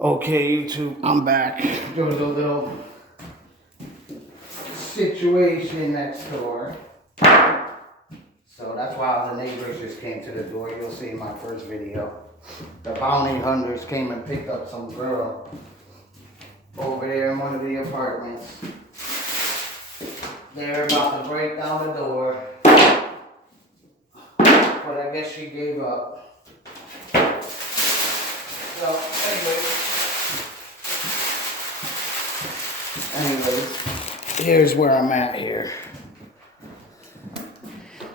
Okay, YouTube, I'm back. There was a little situation next door. So that's why the neighbors just came to the door. You'll see in my first video. The bounty hunters came and picked up some girl over there in one of the apartments. They're about to break down the door. But I guess she gave up. So, anyways, here's where I'm at here.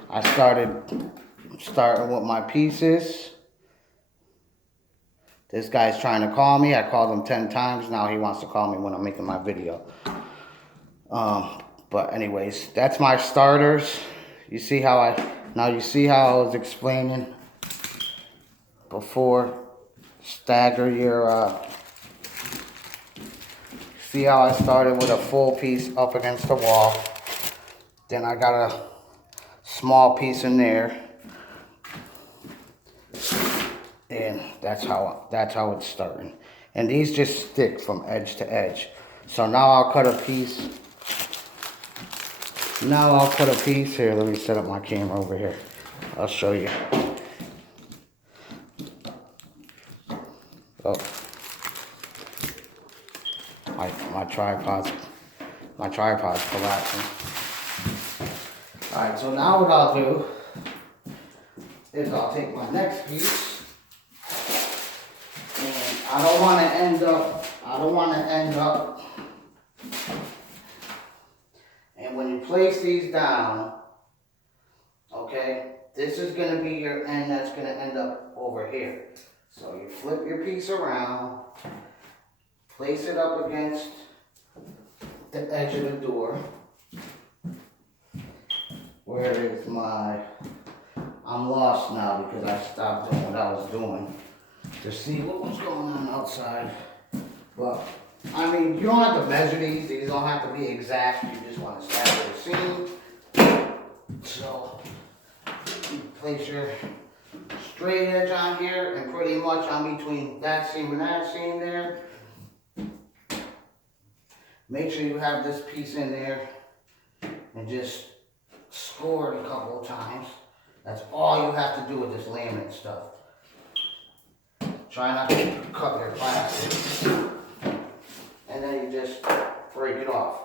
I starting with my pieces. This guy's trying to call me. I called him 10 times. Now he wants to call me when I'm making my video. But anyways, that's my starters. You see how I was explaining before. Stagger your, see how I started with a full piece up against the wall. Then I got a small piece in there. And that's how it's starting. And these just stick from edge to edge. So now I'll cut a piece. Here. Let me set up my camera over here. I'll show you. Oh. My tripod's collapsing. Alright, so now what I'll do is I'll take my next piece. And I don't want to end up, and when you place these down, okay, this is going to be your end that's going to end up over here. So you flip your piece around, place it up against the edge of the door. Where is I'm lost now because I stopped doing what I was doing to see what was going on outside. But, I mean, you don't have to measure these don't have to be exact, you just want to stagger the seam. So, you place your straight edge on here and pretty much on between that seam and that seam there. Make sure you have this piece in there and just score it a couple of times. That's all you have to do with this laminate stuff. Try not to cut your plastic. And then you just break it off.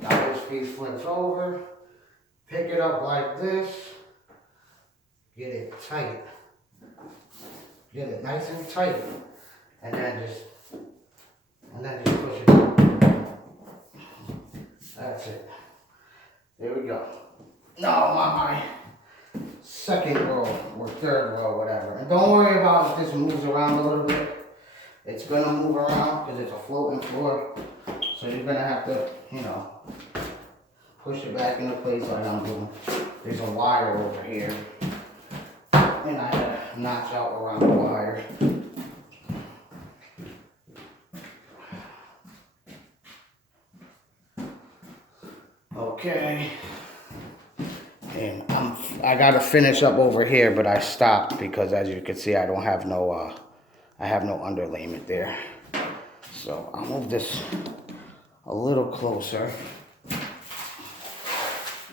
Now this piece flips over. Pick it up like this. Get it tight. Get it nice and tight. And then just push it. That's it. There we go. Now my second row or third row, whatever. And don't worry about if this moves around a little bit. It's gonna move around because it's a floating floor. So you're gonna have to, push it back into place like I'm doing. There's a wire over here. And I had to notch out around the wire. Okay. And I gotta finish up over here, but I stopped because as you can see, I don't have no, I have no underlayment there. So I'll move this a little closer.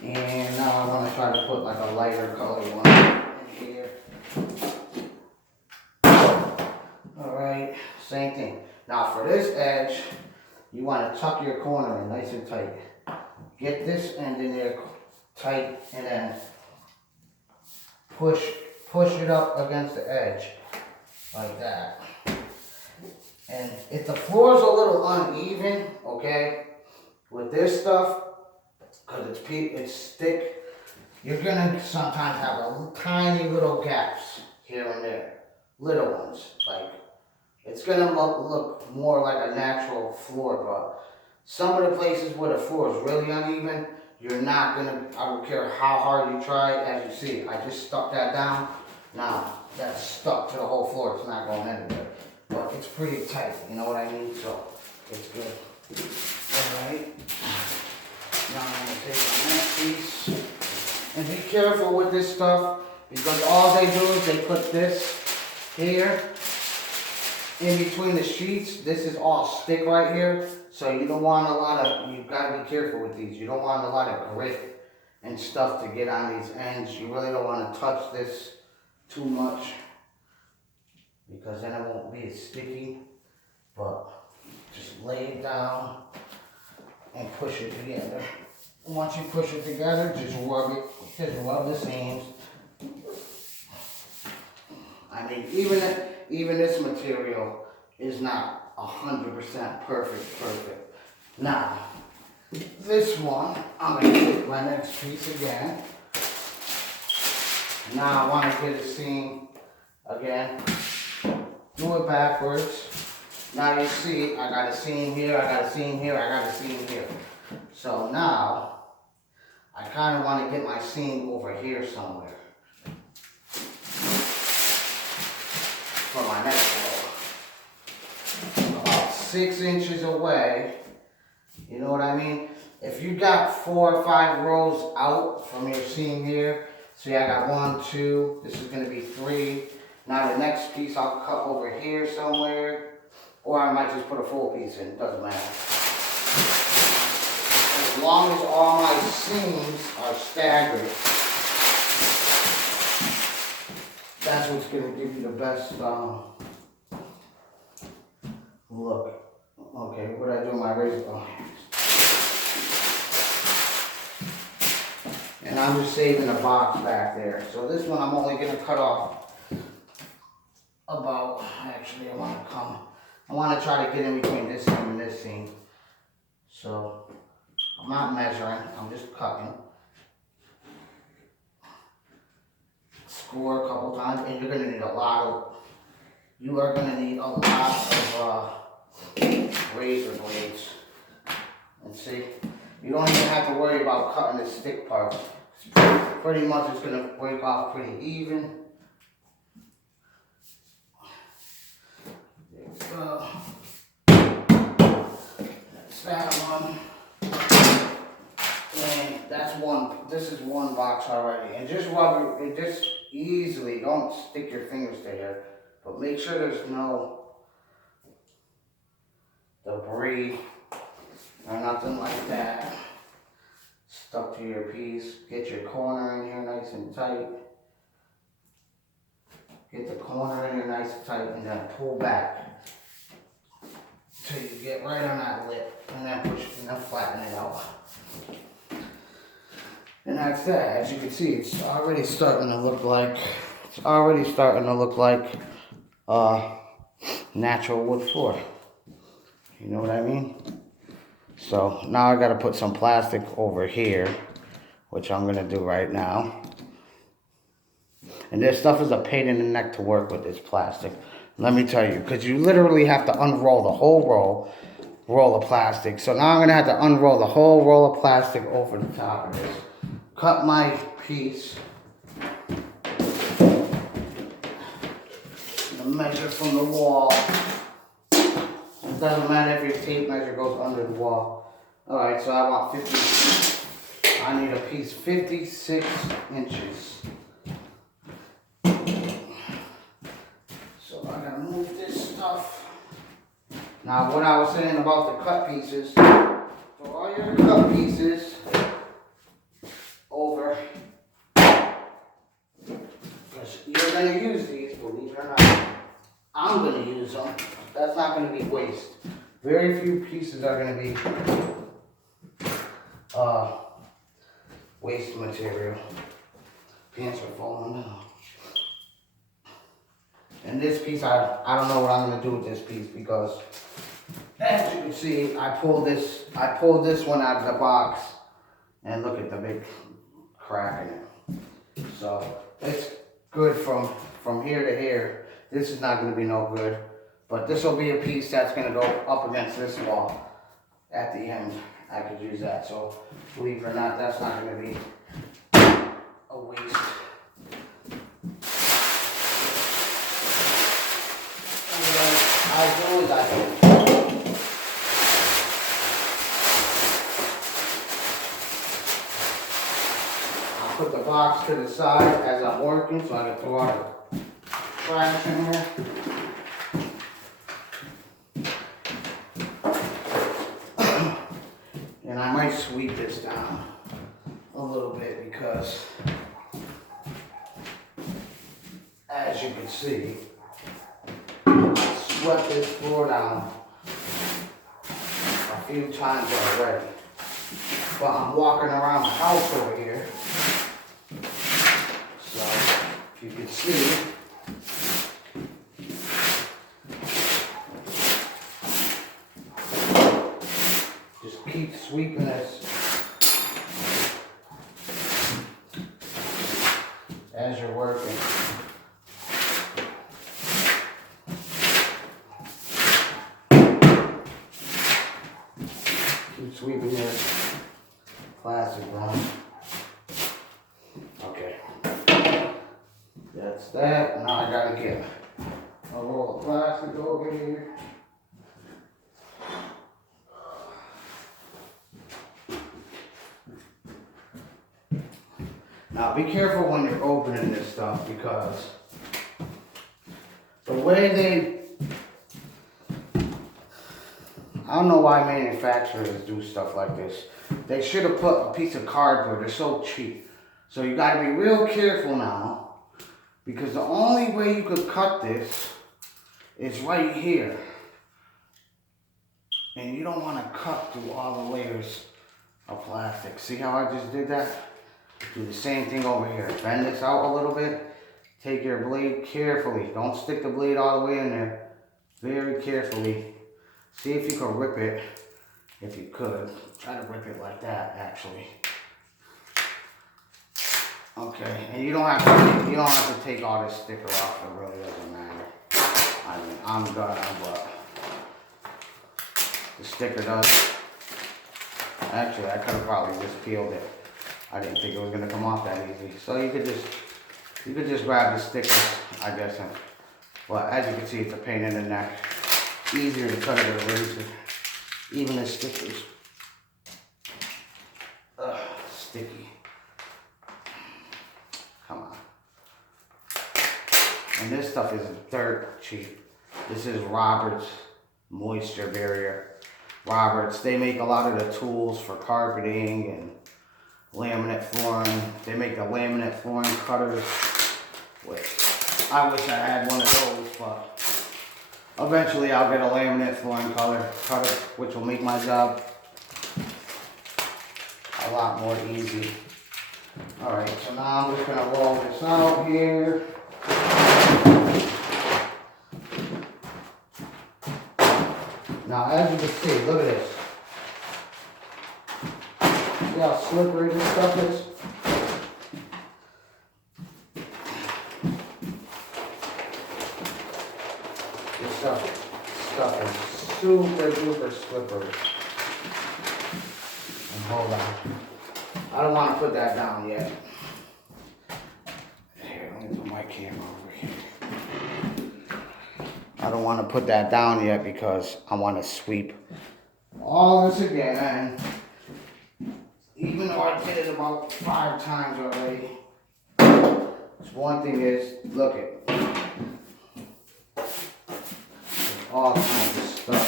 And now I want to try to put like a lighter color one in here. Alright, same thing. Now for this edge, you want to tuck your corner in nice and tight. Get this end in there tight and then push it up against the edge like that. And if the floor is a little uneven, okay, with this stuff, because it's thick, you're gonna sometimes have a tiny little gaps here and there, little ones. Like it's gonna look more like a natural floor, but some of the places where the floor is really uneven, you're not gonna, I don't care how hard you try, as you see, I just stuck that down. Now, that's stuck to the whole floor, it's not going anywhere. But it's pretty tight, you know what I mean? So, it's good. Alright. Now I'm gonna take my next piece. And be careful with this stuff, because all they do is they put this here, in between the sheets, this is all stick right here, so you don't want a lot of, you've got to be careful with these. You don't want a lot of grit and stuff to get on these ends. You really don't want to touch this too much, because then it won't be as sticky. But just lay it down and push it together. Once you push it together, just rub it, just rub the seams. I mean, even this material is not 100% perfect. Now, this one, I'm gonna take my next piece again. Now I want to get a seam again. Do it backwards. Now you see, I got a seam here, I got a seam here, I got a seam here. So now, I kind of want to get my seam over here somewhere for my next row. About 6 inches away, you know what I mean? If you got 4 or 5 rows out from your seam here, see I got 1, 2, this is going to be 3. Now the next piece I'll cut over here somewhere. Or I might just put a full piece in, it doesn't matter. As long as all my seams are staggered, that's what's going to give you the best look. Okay, what did I do with my razor? Oh. And I'm just saving a box back there. So this one I'm only going to cut off about, actually I want to try to get in between this seam and this seam. So, I'm not measuring, I'm just cutting. Score a couple times, and you're going to need a lot of razor blades. And see, you don't even have to worry about cutting the stick part. Pretty much it's going to break off pretty even. That's that one. And that's one. This is one box already. And just rub it, just easily, don't stick your fingers to here, but make sure there's no debris or nothing like that stuck to your piece. Get your corner in here nice and tight. Get the corner in here nice and tight, and then pull back till you get right on that lip, and then push and then flatten it out. And that's that. As you can see, it's already starting to look like natural wood floor. You know what I mean? So now I got to put some plastic over here, which I'm gonna do right now. And this stuff is a pain in the neck to work with, this plastic. Let me tell you, because you literally have to unroll the whole roll of plastic. So now I'm going to have to unroll the whole roll of plastic over the top of this. Cut my piece. And measure from the wall. It doesn't matter if your tape measure goes under the wall. Alright, so I want 50. I need a piece 56 inches. Now, what I was saying about the cut pieces, for all your cut pieces over, because you're going to use these, believe it or not, I'm going to use them. That's not going to be waste. Very few pieces are going to be waste material. Pants are falling down. And this piece, I don't know what I'm going to do with this piece, because as you can see, I pulled this one out of the box, and look at the big crack in it. So it's good from here to here. This is not going to be no good, but this will be a piece that's going to go up against this wall at the end. I could use that. So believe it or not, that's not going to be a waste. I do that. I'll put the box to the side as I'm working so I can throw out the trash in here. see, I swept this floor down a few times already. But I'm walking around the house over here. So, if you can see, just keep sweeping this as you're working. Keep sweeping your plastic around. Okay. That's that. Now I gotta get a roll of plastic over here. Now be careful when you're opening this stuff because the way I don't know why manufacturers do stuff like this. They should have put a piece of cardboard. They're so cheap. So you gotta be real careful now because the only way you could cut this is right here. And you don't want to cut through all the layers of plastic. See how I just did that? Do the same thing over here. Bend this out a little bit. Take your blade carefully. Don't stick the blade all the way in there. Very carefully. See if you can rip it. If you could. Try to rip it like that, actually. Okay, and you don't have to take all this sticker off. It really doesn't matter. I mean, I'm gonna, but the sticker does. Actually, I could have probably just peeled it. I didn't think it was gonna come off that easy. So you could just grab the stickers, I guess. But as you can see, it's a pain in the neck. Easier to cut it with a razor. Even the stickers. Ugh, sticky. Come on. And this stuff is dirt cheap. This is Roberts Moisture Barrier. Roberts, they make a lot of the tools for carpeting and laminate flooring. They make the laminate flooring cutters. Which I wish I had one of those, but eventually I'll get a laminate flooring cutter, which will make my job a lot more easy. Alright, so now I'm just going to roll this out here. Now as you can see, look at this. See how slippery this stuff is? This stuff is super duper slippery. And hold on. I don't want to put that down yet. Here, let me put my camera over here. I don't want to put that down yet because I want to sweep all this again. And even though I did it about 5 times already, one thing is, look at all kinds of stuff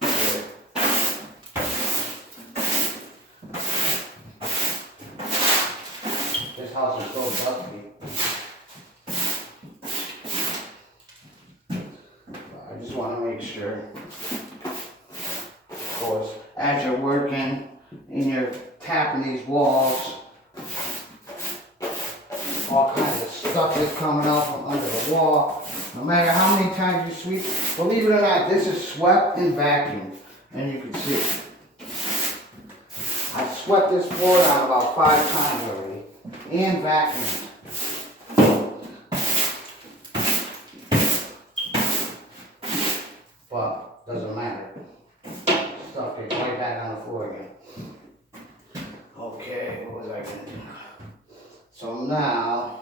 here. This house is so dusty. I just want to make sure, of course, as you're working and you're tapping these walls, all kinds of stuff is coming out from under the wall. No matter how many times you sweep, believe it or not, this is swept and vacuumed, and you can see. I swept this floor down about 5 times already, and vacuumed. But doesn't matter. Stuff gets right back on the floor again. Okay, what was I gonna do? So now,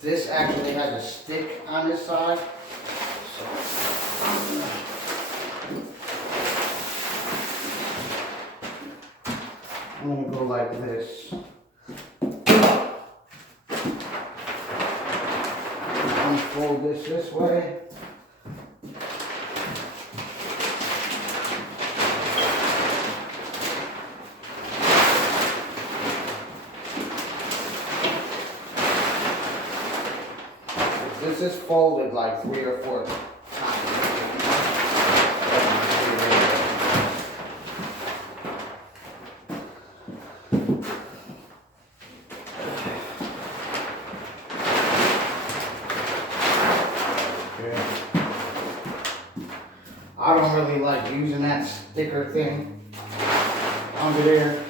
this actually has a stick on this side. So I'm gonna go like this. Unfold this way. is folded like 3 or 4 times. I don't really like using that sticker thing under there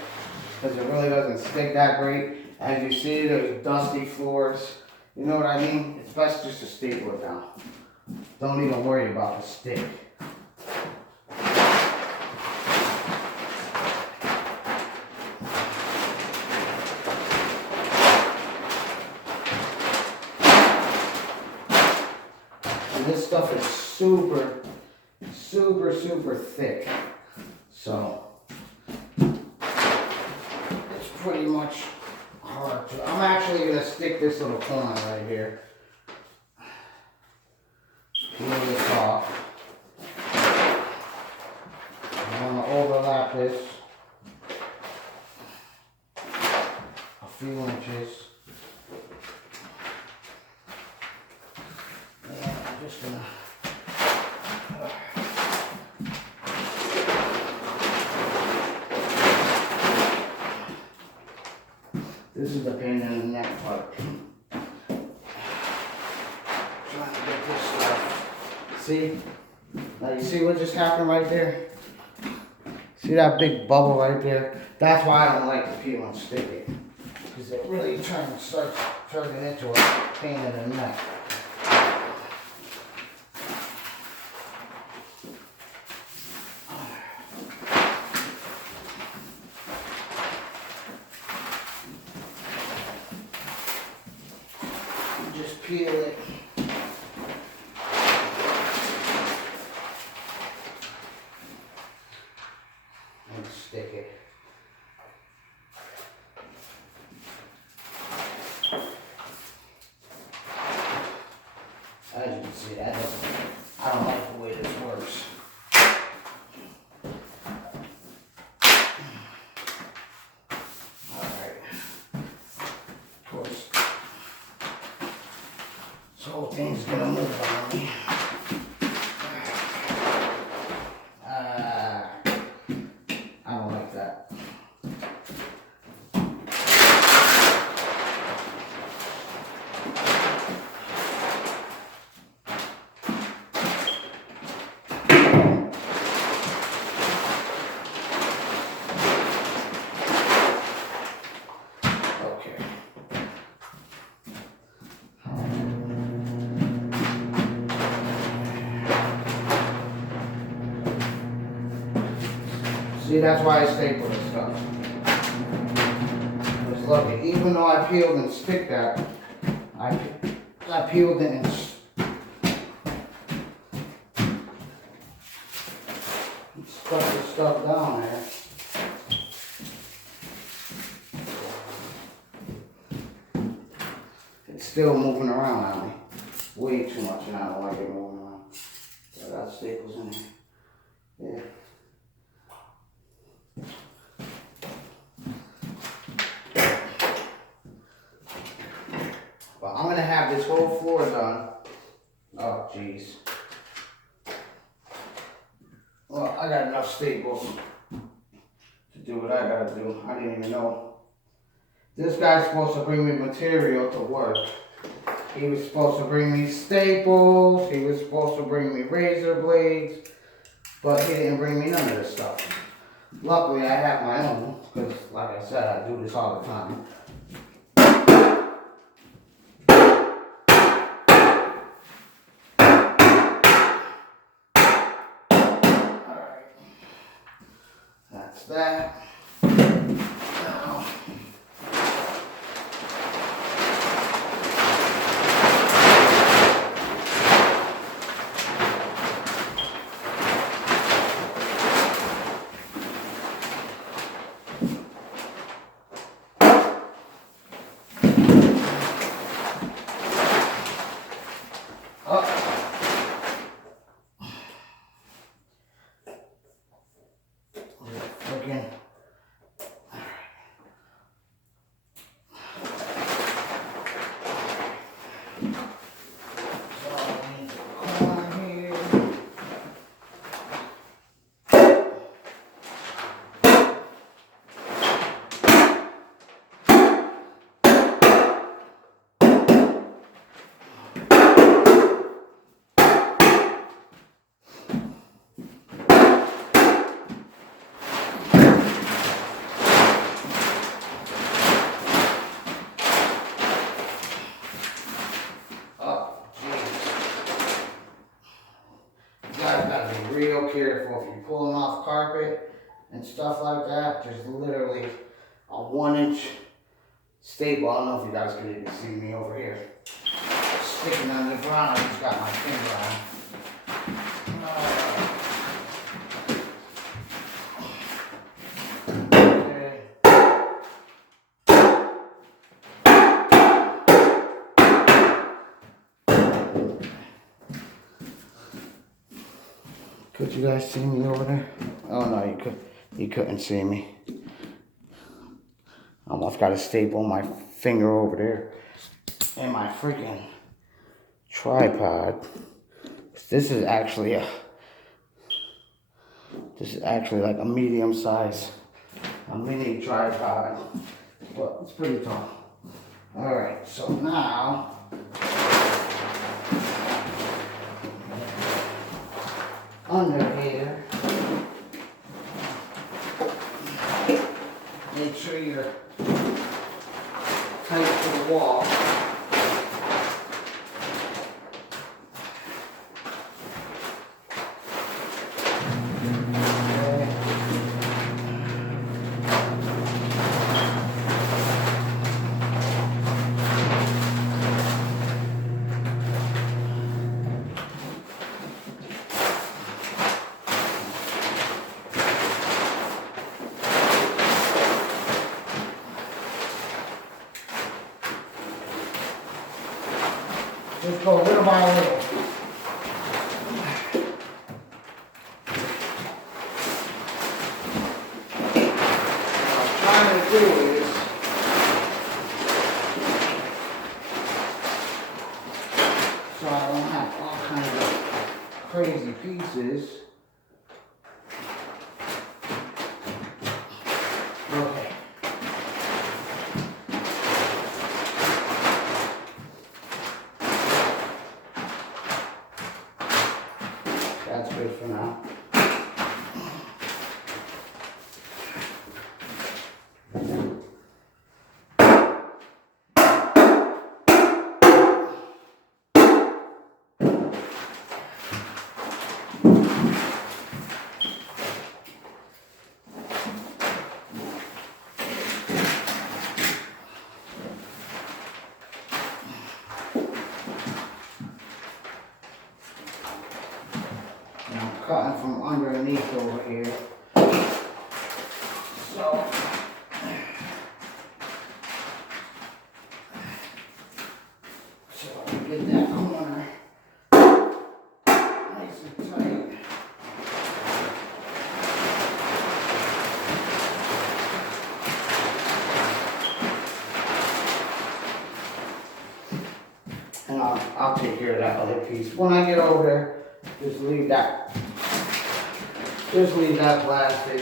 because it really doesn't stick that great. As you see, there's dusty floors. You know what I mean? It's best just to staple it down. Don't even worry about the stick. And this stuff is super thick. So it's pretty much hard to. I'm actually gonna stick this little corner right here. Peel this off. I'm gonna overlap this a few inches. And I'm just gonna. This is the pain in the neck part. Trying to get this stuff. See? Now you see what just happened right there? See that big bubble right there? That's why I don't like to peel and stick it. Because it really starts turning into a pain in the neck. Just peel it. And stick it. As you can see, I don't like the way this works. Alright. Of course. This whole thing's gonna move on me. I don't like that. Okay. See, that's why I staple this stuff. Because look, even though I peeled and stick that, I peeled it and stuck this stuff down there. It's still moving around on me. Way too much, and I don't like it moving around. So I got staples in there. Yeah. But I'm gonna have this whole floor done. Oh, jeez. Well, I got enough staples to do what I gotta do. I didn't even know. This guy's supposed to bring me material to work. He was supposed to bring me staples. He was supposed to bring me razor blades. But he didn't bring me none of this stuff. Luckily, I have my own. Because, like I said, I do this all the time. That's that. Now, again, real careful. If you're pulling off carpet and stuff like that, there's literally a 1-inch staple. I don't know if you guys can even see me over here. Sticking on the ground, I just got my finger on. Okay. Could you guys see me over there? Oh no, you couldn't see me. I almost got a staple on my finger over there. And my freaking tripod. This is actually like a medium size, a mini tripod. Well, it's pretty tall. Alright, so now under here, make sure you're tight to the wall. Just go little by little. What I'm trying to do is so I don't have all kinds of crazy pieces. Okay. That's good for now. And I'm cutting from underneath over here. So I can get that corner nice and tight. And I'll take care of that other piece. When I get over there, just leave that plastic.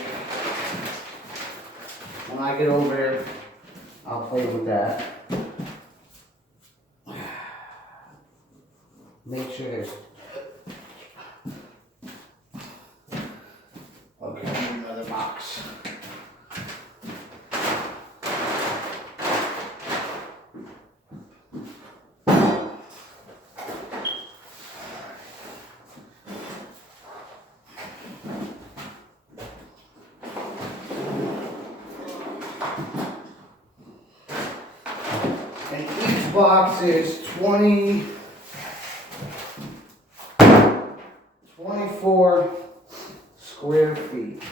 When I get over there, I'll play with that. Make sure there's okay, I need another box. And each box is 24 square feet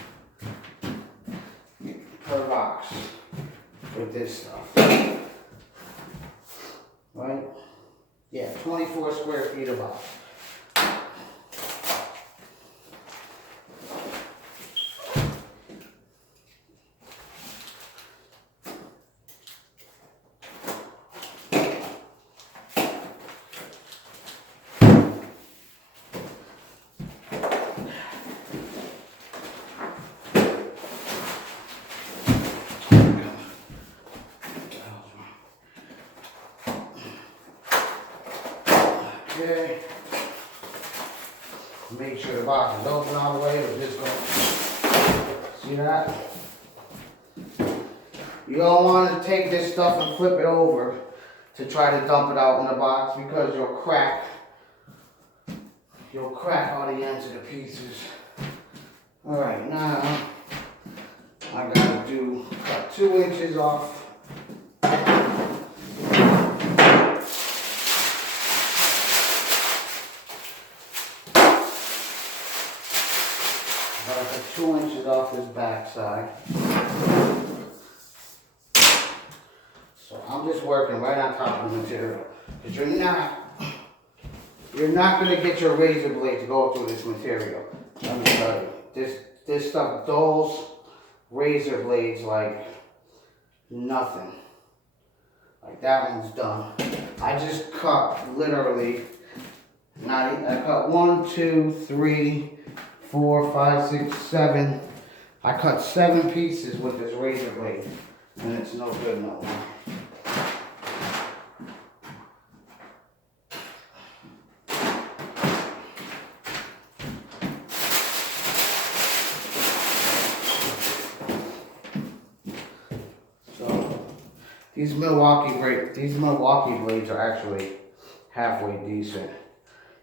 per box with this stuff. Right? Yeah, 24 square feet a box. Okay. Make sure the box is open all the way. It'll just go. See that? You don't want to take this stuff and flip it over to try to dump it out in the box because you'll crack you'll crack all the ends of the pieces. Alright, now I gotta cut 2 inches off. Gotta cut 2 inches off this back side. So I'm just working right on top of the material. Because you're not gonna get your razor blade to go through this material. Let me tell you. This stuff dulls razor blades like nothing. Like that one's done. I just cut literally, I cut 1, 2, 3, 4, 5, 6, 7. I cut 7 pieces with this razor blade, and it's no good no more. So these Milwaukee blades are actually halfway decent.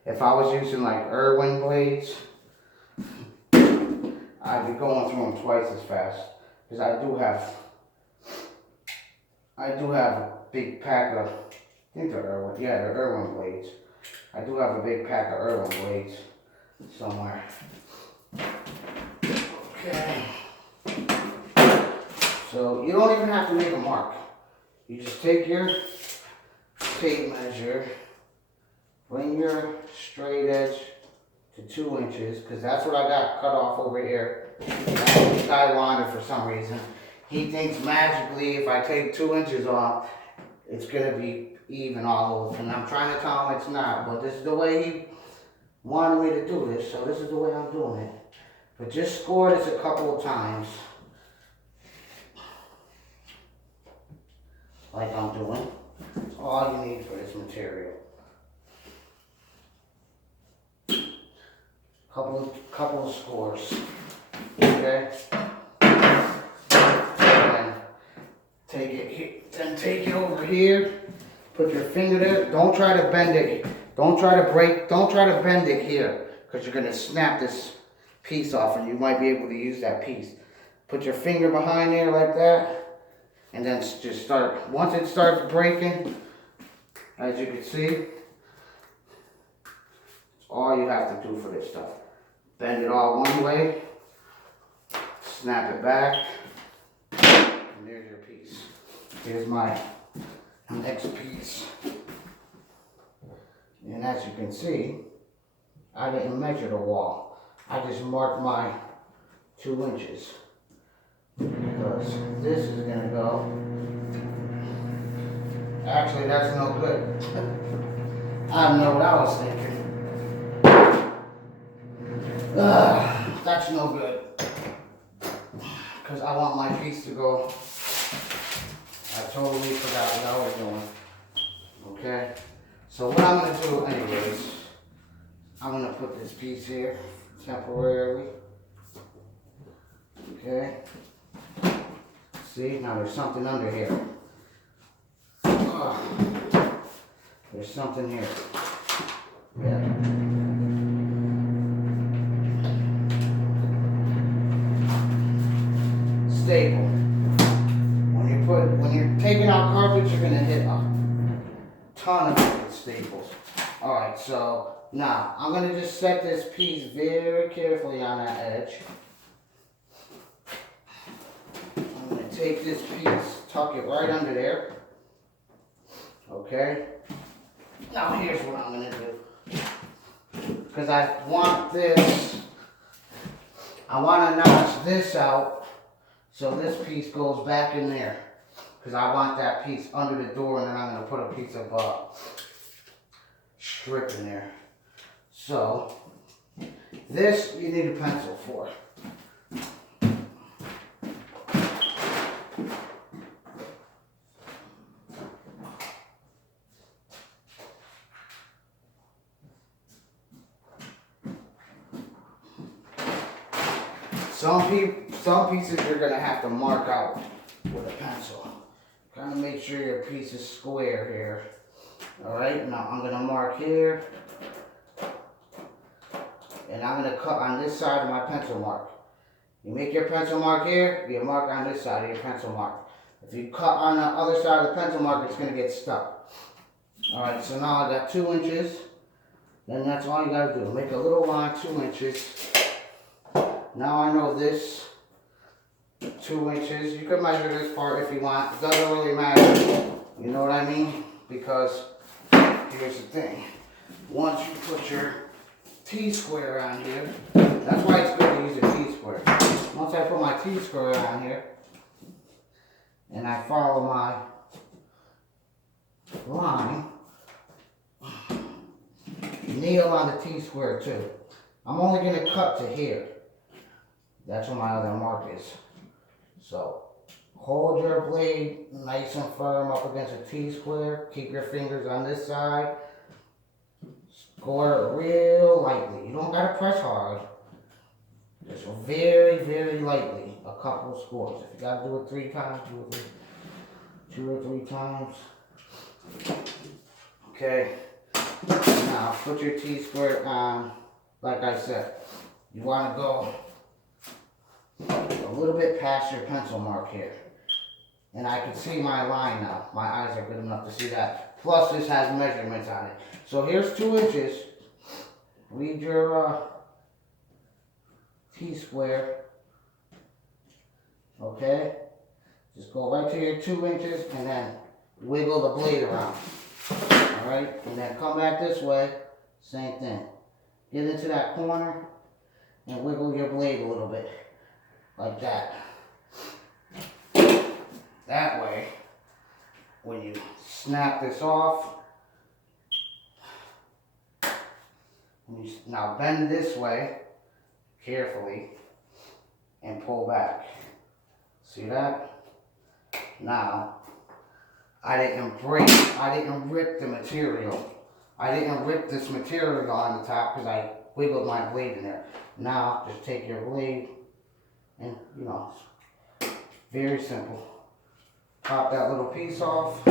If I was using like Irwin blades, I'd be going through them twice as fast, because I do have a big pack of, I think they're Irwin, yeah, they're Irwin blades. I do have a big pack of Irwin blades somewhere. Okay. So you don't even have to make a mark. You just take your tape measure, bring your straight edge to 2 inches, because that's what I got cut off over here. This guy wanted for some reason. He thinks magically if I take 2 inches off, it's going to be even all over. And I'm trying to tell him it's not, but this is the way he wanted me to do this, so this is the way I'm doing it. But just score this a couple of times, like I'm doing. That's all you need for this material. Couple of scores, okay? And take it over here. Put your finger there. Don't try to bend it. Don't try to bend it here, because you're gonna snap this piece off, and you might be able to use that piece. Put your finger behind there like that, and then just start. Once it starts breaking, as you can see, it's all you have to do for this stuff. Bend it all one way, snap it back, and there's your piece. Here's my next piece. And as you can see, I didn't measure the wall. I just marked my 2 inches. Because this is gonna go. Actually, that's no good. I don't know what I was thinking. That's no good. Because I want my piece to go. I totally forgot what I was doing. Okay? So what I'm going to do anyways, I'm going to put this piece here temporarily. Okay? See, now there's something under here. There's something here. Yeah. Staple. When you're taking out carpet, you're gonna hit a ton of different staples. Alright, so now I'm gonna just set this piece very carefully on that edge. I'm gonna take this piece, tuck it right under there. Okay? Now here's what I'm gonna do. Because I want to notch this out. So this piece goes back in there, because I want that piece under the door, and then I'm going to put a piece of strip in there. So this you need a pencil for. Some pieces you're going to have to mark out with a pencil. Kind of make sure your piece is square here. Alright, now I'm going to mark here. and I'm gonna cut on this side of my pencil mark. You make your pencil mark here, you mark on this side of your pencil mark. If you cut on the other side of the pencil mark, it's gonna get stuck. Alright, so now I got 2 inches. Then that's all you gotta do. Make a little line, 2 inches. Now I know this 2 inches. You can measure this part if you want. It doesn't really matter. You know what I mean? Because here's the thing. Once you put your T-square on here, that's why it's good to use a T-square. Once I put my T-square on here, and I follow my line, nail on the T-square too. I'm only going to cut to here. That's where my other mark is. So, hold your blade nice and firm up against a T-square. Keep your fingers on this side. Score it real lightly. You don't got to press hard. Just very, very lightly. A couple scores. If you got to do it 3 times, do it 2 or 3 times. Okay. Now, put your T-square on. Like I said, you want to go a little bit past your pencil mark here. And I can see my line now. My eyes are good enough to see that. Plus, this has measurements on it. So here's 2 inches. Read your T-square. Okay? Just go right to your 2 inches and then wiggle the blade around. Alright? And then come back this way. Same thing. Get into that corner and wiggle your blade a little bit. Like that. That way, when you snap this off, now bend this way carefully and pull back. See that? Now, I didn't rip the material. I didn't rip this material on the top because I wiggled my blade in there. Now, just take your blade and, very simple. Pop that little piece off.